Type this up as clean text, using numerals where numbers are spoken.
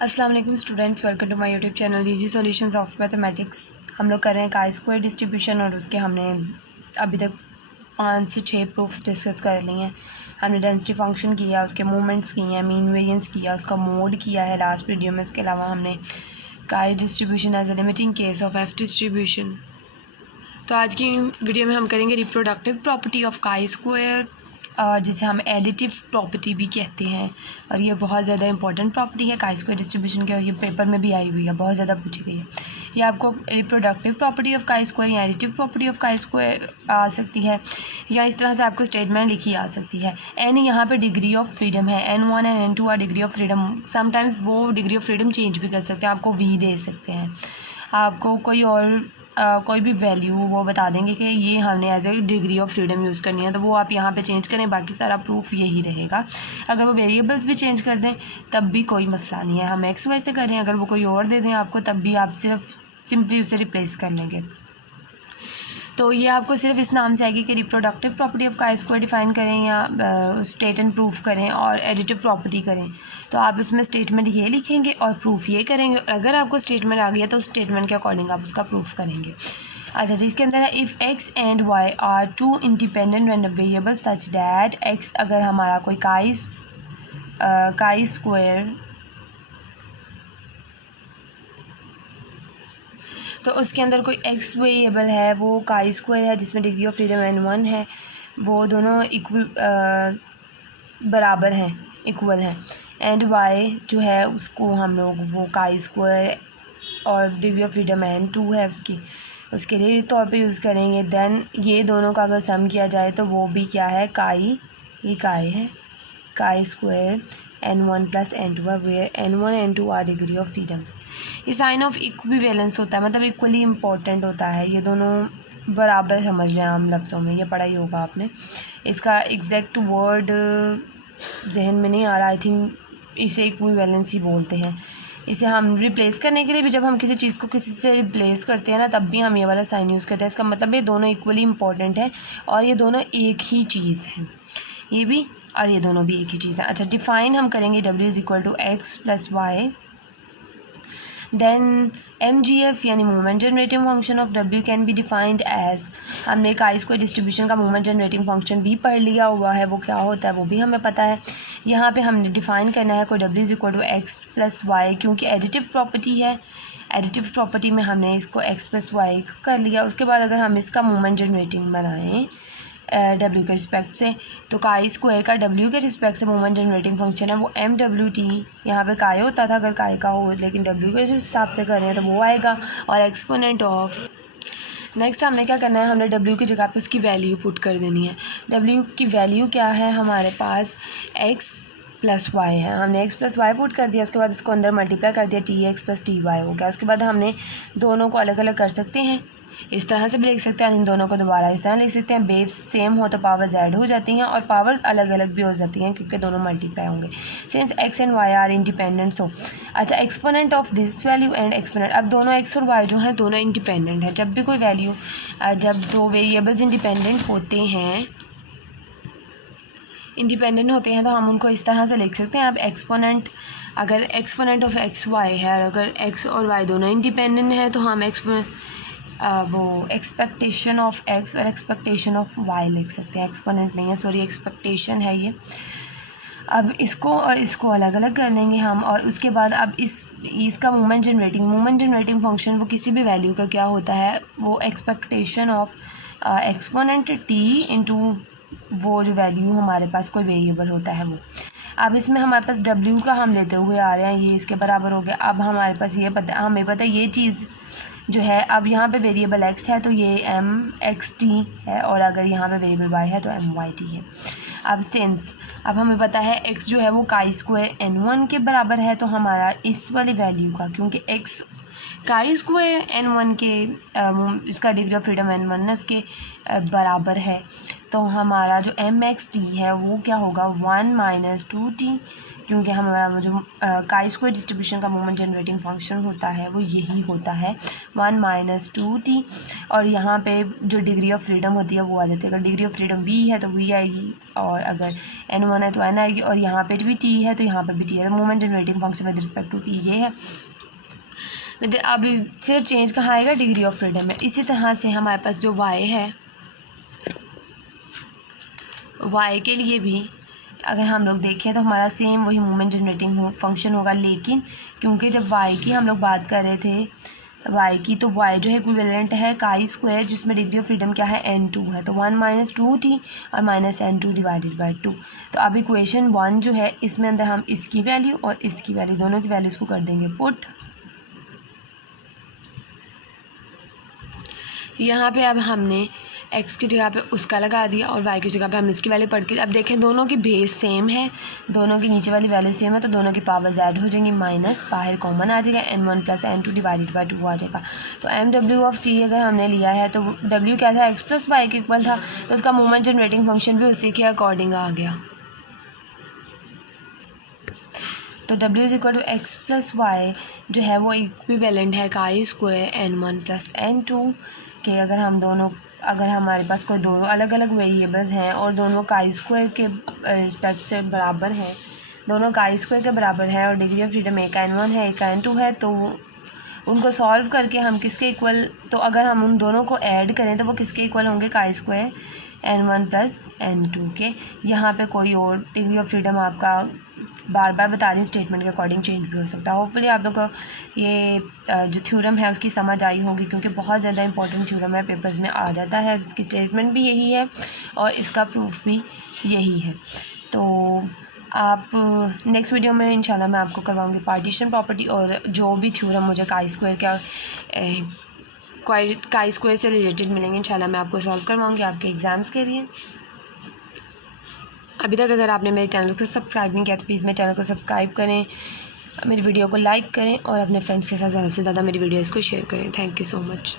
अस्सलाम वालेकुम students, welcome to my YouTube channel easy solutions of mathematics. हम लोग कर रहे हैं काई स्क्वायर डिस्ट्रीब्यूशन और उसके हमने अभी तक 5 से 6 प्रूफ्स डिस्कस कर लिए हैं। हमने डेंसिटी फंक्शन किया, उसके मूवमेंट्स किए हैं, मीन वेरिएंस किया, उसका मोड किया है लास्ट वीडियो में। इसके अलावा हमने chi distribution as a limiting case of F distribution. तो आज की वीडियो में हम करेंगे reproductive property of chi square, और जिसे हम एडिटिव प्रॉपर्टी भी कहते हैं। और ये बहुत ज़्यादा इंपॉर्टेंट प्रॉपर्टी है काई स्क्वायर डिस्ट्रीब्यूशन की, और ये पेपर में भी आई हुई है, बहुत ज़्यादा पूछी गई है। ये आपको reproductive property of chi square या additive property of chi square आ सकती है, या इस तरह से आपको स्टेटमेंट लिखी आ सकती है। एन यहाँ पे डिग्री ऑफ फ्रीडम है, N1 and N2 are degree of freedom. Sometimes वो डिग्री ऑफ फ्रीडम चेंज भी कर सकते हैं, आपको वी दे सकते हैं, आपको कोई और कोई भी वैल्यू वो बता देंगे कि ये हमने as a degree of freedom use करनी है, तो वो आप यहाँ पे चेंज करें, बाकी सारा प्रूफ यही रहेगा। अगर वो वेरिएबल्स भी चेंज कर दें तब भी कोई मसला नहीं है, हम एक्स वाई से करें, अगर वो कोई और दे दें आपको तब भी आप सिर्फ सिंपली उसे रिप्लेस कर लेंगे। तो ये आपको सिर्फ इस नाम से आएगी कि reproductive property of chi square define करें या स्टेट एंड प्रूफ करें और एडिटिव प्रॉपर्टी करें। तो आप उसमें स्टेटमेंट ये लिखेंगे और प्रूफ ये करेंगे। अगर आपको स्टेटमेंट आ गया तो उस स्टेटमेंट के अकॉर्डिंग आप उसका प्रूफ करेंगे। अच्छा जी, इसके अंदर है if x and y are two independent random variable such that x, अगर हमारा कोई काई स्क्वायर, तो उसके अंदर कोई एक्स वेरिएबल है, वो काई स्क्वायर है जिसमें डिग्री ऑफ फ्रीडम N1 है, वो दोनों बराबर हैं, इक्वल हैं। एंड वाई जो है उसको हम लोग वो काई स्क्वायर और डिग्री ऑफ फ्रीडम N2 है उसके लिए तौर पे यूज़ करेंगे। देन ये दोनों का अगर सम किया जाए तो वो भी क्या है, काई, ये काई है, chi square N1 plus N2 है, where N1 N2 are degree of freedoms. ये साइन ऑफ इक्विवेलेंस होता है, मतलब इक्वली इम्पोर्टेंट होता है, ये दोनों बराबर समझ लें आम लफ्ज़ों में, ये पढ़ा ही होगा आपने। इसका एग्जैक्ट वर्ड जहन में नहीं आ रहा, आई थिंक इसे इक्विवेलेंस ही बोलते हैं। इसे हम रिप्लेस करने के लिए भी, जब हम किसी चीज़ को किसी से रिप्लेस करते हैं ना, तब भी हम ये वाला साइन यूज़ करते हैं। इसका मतलब ये दोनों इक्वली इम्पोर्टेंट है और ये दोनों एक ही चीज़ है, ये भी और ये दोनों भी एक ही चीज़ है। अच्छा, डिफ़ाइन हम करेंगे W is equal to x plus y, then MGF यानी moment generating function of W can be defined as, हमने काई स्क्वायर डिस्ट्रीब्यूशन का मोमेंट जनरेटिंग फंक्शन भी पढ़ लिया हुआ है, वो क्या होता है वो भी हमें पता है। यहाँ पे हमने डिफ़ाइन करना है कोई W is equal to x plus y, क्योंकि एडिटिव प्रॉपर्टी है, एडिटिव प्रॉपर्टी में हमने इसको एक्स प्लस वाई कर लिया। उसके बाद अगर हम इसका मोमेंट जनरेटिंग बनाएं W के रिस्पेक्ट से, तो काई स्क्वायर का W के रिस्पेक्ट से मोमेंट जनरेटिंग फंक्शन है वो MWT, यहाँ पे काई होता था अगर काई का हो, लेकिन W के हिसाब से कर रहे हैं तो वो आएगा, और एक्सपोनेंट ऑफ। नेक्स्ट हमने क्या करना है, हमने W की जगह पे उसकी वैल्यू पुट कर देनी है। W की वैल्यू क्या है हमारे पास, x प्लस वाई है, हमने x प्लस वाई पुट कर दिया, उसके बाद इसको अंदर मल्टीप्लाई कर दिया, TX प्लस TY हो गया। उसके बाद हमने दोनों को अलग अलग कर सकते हैं, इस तरह से भी लिख सकते हैं, इन दोनों को दोबारा इस तरह लिख सकते हैं। बेस सेम हो तो पावर्स ऐड हो जाती हैं और पावर्स अलग अलग भी हो जाती हैं क्योंकि दोनों मल्टीप्लाई होंगे, since x and y are independent. हो अच्छा, exponent of this value and exponent, अब दोनों x और y जो हैं दोनों इंडिपेंडेंट हैं। जब भी कोई वैल्यू, जब दो वेरिएबल्स इंडिपेंडेंट होते हैं तो हम उनको इस तरह से लिख सकते हैं। अब एक्सपोनेंट, अगर एक्सपोनेंट ऑफ एक्स वाई है, अगर x और y दोनों इंडिपेंडेंट हैं तो हम वो एक्सपेक्टेशन ऑफ x और एक्सपेक्टेशन ऑफ y लिख सकते हैं। एक्सपोनेंट नहीं है, सॉरी, एक्सपेक्टेशन है ये। अब इसको अलग अलग कर लेंगे हम, और उसके बाद अब इसका मोमेंट जनरेटिंग फंक्शन वो किसी भी वैल्यू का क्या होता है, वो expectation of exponent t into वो जो वैल्यू हमारे पास कोई वेरिएबल होता है वो। अब इसमें हमारे पास W का हम लेते हुए आ रहे हैं, ये इसके बराबर हो गया। अब हमारे पास ये हमें पता है ये चीज़ जो है, अब यहाँ पे वेरिएबल x है तो ये MXT है, और अगर यहाँ पे वेरिएबल y है तो MYT है। अब हमें पता है x जो है वो काई स्क्वायर N1 के बराबर है, तो हमारा इस वाली वैल्यू का, क्योंकि x काई स्क्वायर N1 के इसका डिग्री ऑफ फ्रीडम N1 ना उसके बराबर है, तो हमारा जो MXT है वो क्या होगा, 1 - 2t क्योंकि हमारा जो काई स्क्वायर डिस्ट्रीब्यूशन का मोमेंट जनरेटिंग फंक्शन होता है वो यही होता है 1 माइनस 2t। और यहाँ पे जो डिग्री ऑफ फ्रीडम होती है वो आ जाती है। अगर डिग्री ऑफ फ्रीडम v है तो v आएगी, और अगर n1 है तो n आएगी, और यहाँ पे भी t है तो यहाँ पे भी t है। Moment generating function with respect to t ये है। अब सिर्फ चेंज कहाँ आएगा, डिग्री ऑफ फ्रीडम में। इसी तरह से हमारे पास जो y है, y के लिए भी अगर हम लोग देखें तो हमारा सेम वही मोमेंट जनरेटिंग फंक्शन होगा, लेकिन क्योंकि जब y की हम लोग बात कर रहे थे y की, तो y जो है इक्विवेलेंट है काई स्क्वायर, जिसमें डिग्री ऑफ फ्रीडम क्या है, n2 है। तो 1 माइनस 2t और माइनस n2 डिवाइडेड बाई 2। तो अब इक्वेशन 1 जो है इसमें अंदर हम इसकी वैल्यू और इसकी वैल्यू दोनों की वैल्यूज़ को कर देंगे पुट। यहाँ पे अब हमने x की जगह पे उसका लगा दिया और y की जगह पे हम इसकी वैल्यू पढ़ के अब देखें दोनों की बेस सेम है, दोनों की नीचे वाली वैल्यू सेम है, तो दोनों की पावर्स ऐड हो जाएंगी, माइनस बाहर कॉमन आ जाएगा, n1 plus n2 divided by 2 आ जाएगा। तो mw ऑफ t अगर हमने लिया है तो w क्या था, x प्लस वाई के इक्वल था, तो उसका मोमेंट जनरेटिंग फंक्शन भी उसी के अकॉर्डिंग आ गया। तो w is equal to x plus y जो है वो इक्विवेलेंट है chi square n1 plus n2 के। अगर हमारे पास कोई दो अलग अलग वेरिएबल्स हैं और दोनों काई स्क्वायर के रिस्पेक्ट से बराबर हैं, दोनों काई स्क्वायर के बराबर है और डिग्री ऑफ फ्रीडम एक n1 है एक n2 है, तो उनको सॉल्व करके हम किसके इक्वल, तो अगर हम उन दोनों को ऐड करें तो वो किसके इक्वल होंगे, chi square n1 plus n2 के। यहाँ पे कोई और डिग्री ऑफ फ्रीडम आपका बार बार बता रही स्टेटमेंट के अकॉर्डिंग चेंज भी हो सकता है। होपफुली आप लोग को ये जो थ्योरम है उसकी समझ आई होगी, क्योंकि बहुत ज़्यादा इंपॉर्टेंट थ्योरम है, पेपर्स में आ जाता है। इसकी स्टेटमेंट भी यही है और इसका प्रूफ भी यही है। तो आप नेक्स्ट वीडियो में इंशाल्लाह मैं आपको करवाऊँगी पार्टीशन प्रॉपर्टी, और जो भी थ्योरम मुझे काई स्क्वायर काई स्क्वायर से रिलेटेड मिलेंगे इंशाल्लाह मैं आपको सॉल्व करवाऊँगी आपके एग्ज़ाम्स के लिए। अभी तक अगर आपने मेरे चैनल को सब्सक्राइब नहीं किया तो प्लीज़ मेरे चैनल को सब्सक्राइब करें, मेरी वीडियो को लाइक करें और अपने फ्रेंड्स के साथ ज़्यादा से ज़्यादा मेरी वीडियोज़ को शेयर करें। Thank you so much.